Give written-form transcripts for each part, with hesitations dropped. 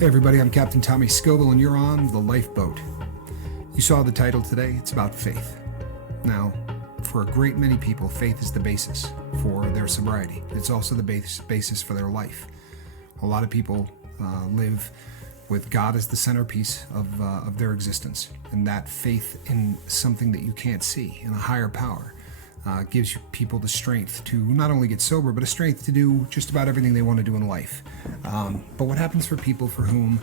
Hey everybody, I'm Captain Tommy Scoville and you're on The Lifeboat. You saw the title today, it's about faith. Now, for a great many people, faith is the basis for their sobriety. It's also the basis for their life. A lot of people live with God as the centerpiece of their existence, and that faith in something that you can't see, in a higher power, gives people the strength to not only get sober, but a strength to do just about everything they want to do in life. But what happens for people for whom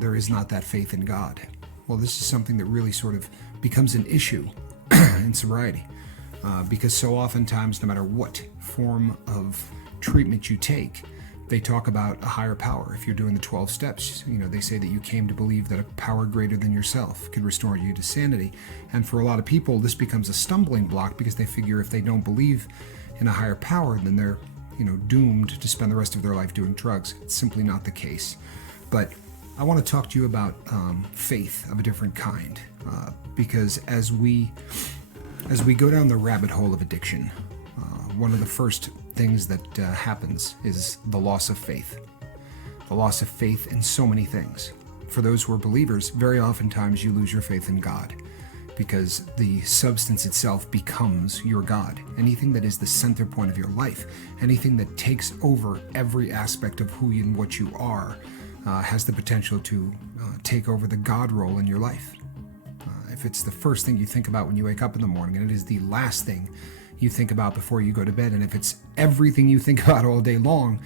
there is not that faith in God? Well, this is something that really sort of becomes an issue in sobriety, because so oftentimes, no matter what form of treatment you take, they talk about a higher power. If you're doing the 12 steps, they say that you came to believe that a power greater than yourself could restore you to sanity. And for a lot of people, this becomes a stumbling block because they figure if they don't believe in a higher power, then they're, doomed to spend the rest of their life doing drugs. It's simply not the case. But I want to talk to you about faith of a different kind, because as we go down the rabbit hole of addiction, one of the first things that happens is the loss of faith. The loss of faith in so many things. For those who are believers, very oftentimes you lose your faith in God because the substance itself becomes your God. Anything that is the center point of your life, anything that takes over every aspect of who and what you are, has the potential to take over the God role in your life. If it's the first thing you think about when you wake up in the morning, and it is the last thing you think about before you go to bed, and if it's everything you think about all day long,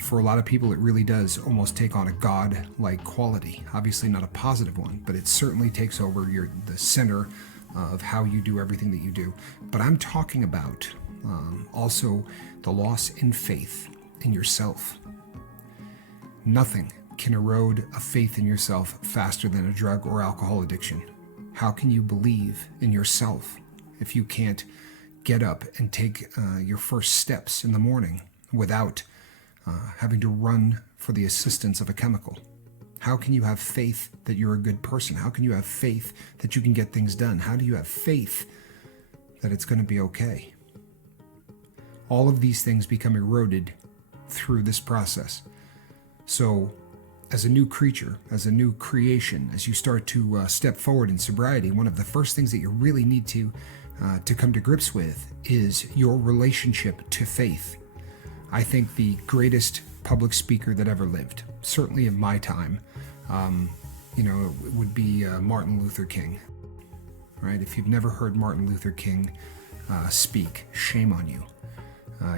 for a lot of people it really does almost take on a God-like quality. Obviously not a positive one, but it certainly takes over the center of how you do everything that you do. But I'm talking about also the loss in faith in yourself. Nothing can erode a faith in yourself faster than a drug or alcohol addiction. How can you believe in yourself if you can't get up and take your first steps in the morning without having to run for the assistance of a chemical? How can you have faith that you're a good person? How can you have faith that you can get things done? How do you have faith that it's going to be okay? All of these things become eroded through this process. So as a new creature, as a new creation, as you start to step forward in sobriety, one of the first things that you really need to come to grips with is your relationship to faith. I think the greatest public speaker that ever lived, certainly in my time, it would be Martin Luther King. Right? If you've never heard Martin Luther King speak, shame on you.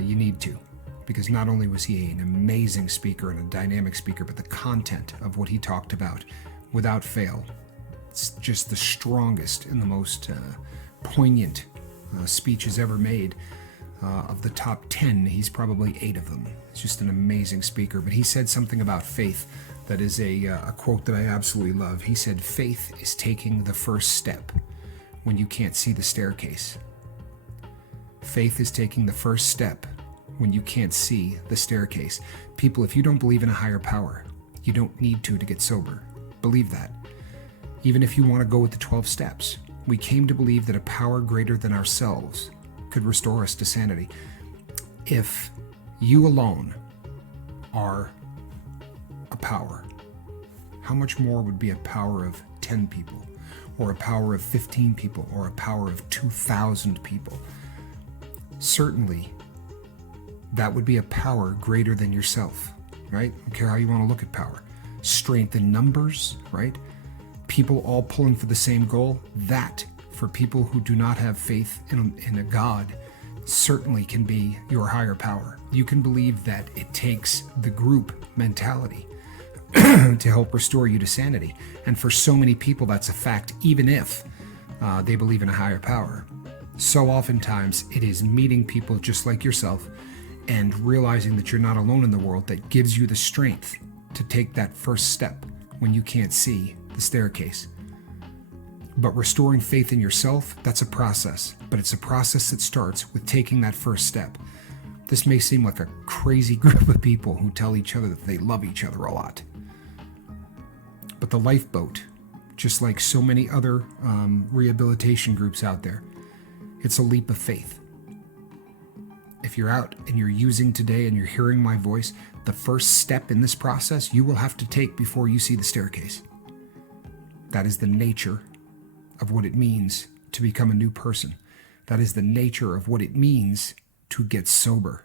You need to, because not only was he an amazing speaker and a dynamic speaker, but the content of what he talked about, without fail, it's just the strongest and the most poignant speeches ever made. Of the top 10, he's probably 8 of them. It's just an amazing speaker. But he said something about faith that is a quote that I absolutely love. He said, "Faith is taking the first step when you can't see the staircase." Faith is taking the first step when you can't see the staircase. People, if you don't believe in a higher power, you don't need to get sober. Believe that. Even if you want to go with the 12 steps, we came to believe that a power greater than ourselves could restore us to sanity. If you alone are a power, how much more would be a power of 10 people, or a power of 15 people, or a power of 2,000 people? Certainly, that would be a power greater than yourself, right? I don't care how you want to look at power. Strength in numbers, right? People all pulling for the same goal. That, for people who do not have faith in a God, certainly can be your higher power. You can believe that it takes the group mentality to help restore you to sanity. And for so many people, that's a fact, even if they believe in a higher power. So oftentimes, it is meeting people just like yourself and realizing that you're not alone in the world that gives you the strength to take that first step when you can't see the staircase. But restoring faith in yourself, that's a process. But it's a process that starts with taking that first step. This may seem like a crazy group of people who tell each other that they love each other a lot. But the Lifeboat, just like so many other rehabilitation groups out there, it's a leap of faith. if you're out and you're using today and you're hearing my voice, the first step in this process you will have to take before you see the staircase. That is the nature of what it means to become a new person. That is the nature of what it means to get sober.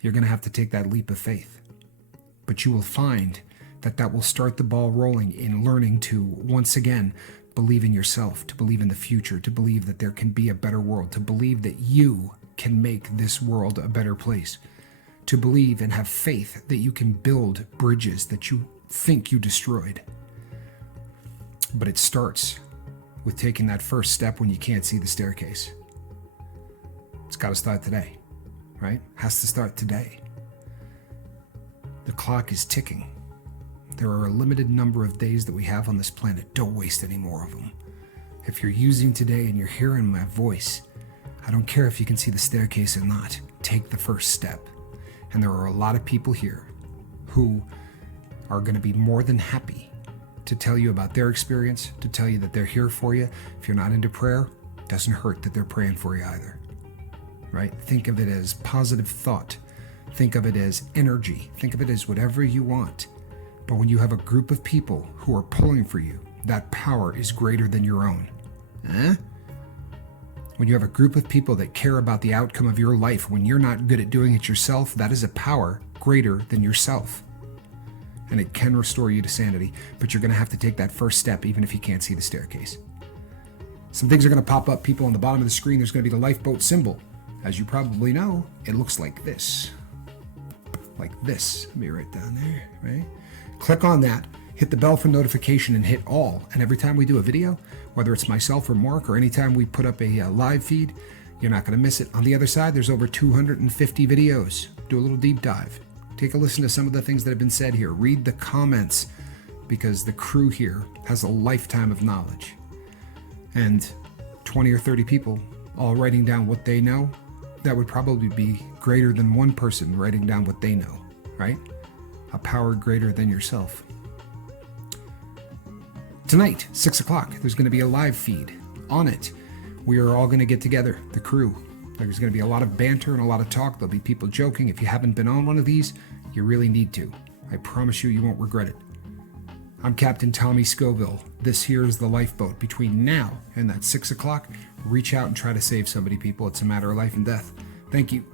You're going to have to take that leap of faith. But you will find that that will start the ball rolling in learning to, once again, believe in yourself, to believe in the future, to believe that there can be a better world, to believe that you can make this world a better place, to believe and have faith that you can build bridges that you think you destroyed. But it starts with taking that first step when you can't see the staircase. It's got to start today, right? Has to start today. The clock is ticking. There are a limited number of days that we have on this planet. Don't waste any more of them. If you're using today and you're hearing my voice, I don't care if you can see the staircase or not. Take the first step. And there are a lot of people here who are going to be more than happy to tell you about their experience, to tell you that they're here for you. If you're not into prayer, it doesn't hurt that they're praying for you either. Right? Think of it as positive thought. Think of it as energy. Think of it as whatever you want. But when you have a group of people who are pulling for you, that power is greater than your own. When you have a group of people that care about the outcome of your life, when you're not good at doing it yourself, that is a power greater than yourself. And it can restore you to sanity, but you're going to have to take that first step even if you can't see the staircase. Some things are going to pop up, people. On the bottom of the screen, there's going to be the lifeboat symbol. As you probably know, it looks like this. Like this. It'll be right down there, right? Click on that, hit the bell for notification, and hit all. And every time we do a video, whether it's myself or Mark, or anytime we put up a live feed, you're not going to miss it. On the other side, there's over 250 videos. Do a little deep dive. Take a listen to some of the things that have been said here. Read the comments, because the crew here has a lifetime of knowledge. And 20 or 30 people all writing down what they know, that would probably be greater than one person writing down what they know, right? A power greater than yourself. Tonight, 6 o'clock, there's going to be a live feed. On it, we are all going to get together, the crew. There's going to be a lot of banter and a lot of talk. There'll be people joking. If you haven't been on one of these, you really need to. I promise you, you won't regret it. I'm Captain Tommy Scoville. This here is the lifeboat. Between now and that 6 o'clock, reach out and try to save somebody, people. It's a matter of life and death. Thank you.